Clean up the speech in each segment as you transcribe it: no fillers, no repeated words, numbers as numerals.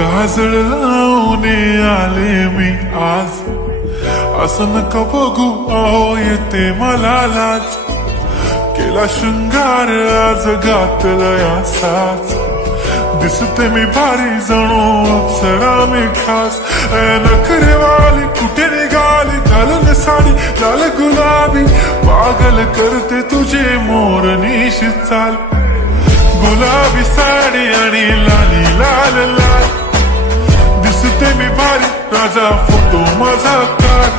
काजळ लावून आले मी आज, असं नका बघू अहो येते मला लाज. केला शृंगार आज घातलाय असाच, दिसते मी भारी जणू अप्सरा मी खास. नखरेवाली कुठे निघाली घालून साडी लाल गुलाबी, पागल करते तुझे मोरनीशी चाल. गुलाबी साडी आणि लाली लाल लाल, दिसते मी भारी राजा फोटो माझा काढ.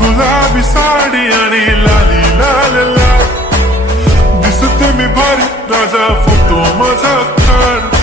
गुलाबी साडी आणि लाली लाल लाल, दिसते मी भारी राजा फोटो माझा काढ.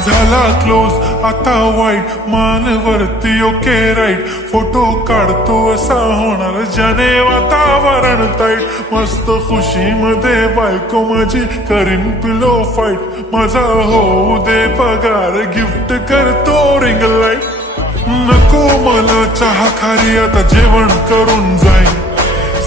झाला क्लोज आता वाईट, मानवरती ओके राईट. फोटो काढतो असा होणार ज्याने वातावरण ताईट. मस्त खुशी मध्ये बायको माझी करीन पिलो फाईट. माझा होऊ दे पगार गिफ्ट करतो रिंग लाईट. नको मला चहा खारी आता जेवण करून जाईन.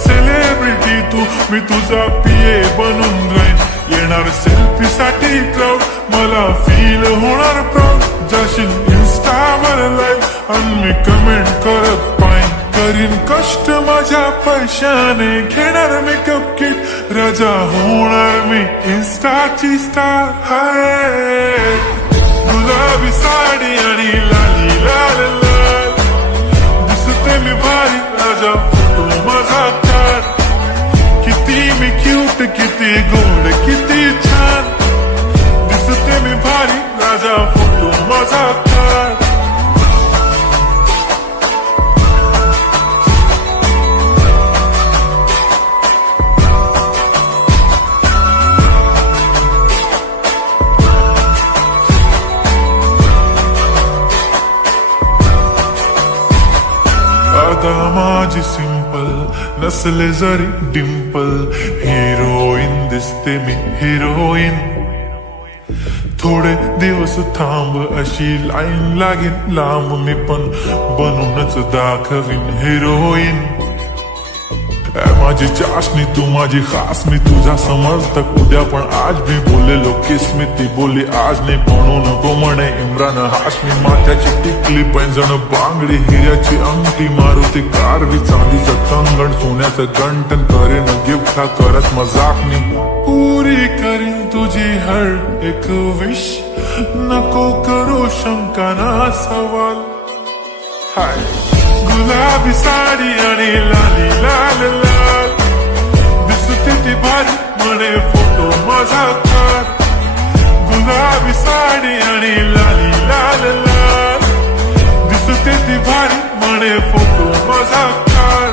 सेलिब्रिटी तू मी तुझा पिये बनून राहीन. येणार सेल्फी साठी क्राऊड मला फील होणार प्राऊड. जाशील इन्स्टावर लाईव्ह आणि मी कमेंट करत पाईन. करीन कष्ट माझ्या पैशाने घेणार मेकअप किट. राजा होणार मी इन्स्टाची स्टार. हाय गुलाबी साडी आणि लाली लाल लाल, दिसते मी भारी राजा फोटो माझा काढ. किती मी क्यूट किती गोड किती छान, दिसते मी भारी राजा फोटो माझा काढ. आता माझी सिंपल नसले जरी डिंपल, हिरोईन दिसते मी हिरोईन. थोडे दिवस थांब अशी लाईन लागेल लांब, मी पण बनूनच दाखवीन हिरोईन. माझी चाशनी तू माझी खास, मी तुझा समर्थक उद्या पण आज मी बोललेलो किस्मी. ती बोली आज नाही म्हणू नको म्हणे इम्रान हाशमी. माथ्याची टिकली पैंजण बांगडी हिऱ्याची अंगठी, मारुती कारवी चांदीचं कंगण सोन्याचं गंटन. करेन गिफ्ट हा करत मजाक मी, पुरी करीन तुझी हर एक विश. नको करू शंका ना सवाल. हाय गुलाबी साडी आणि लाली लाल लाल, दिसते ती भारी म्हणे फोटो माझा काढ. गुलाबी साडी आणि लाली लाल लाल, दिसते ती भारी म्हणे फोटो माझा काढ.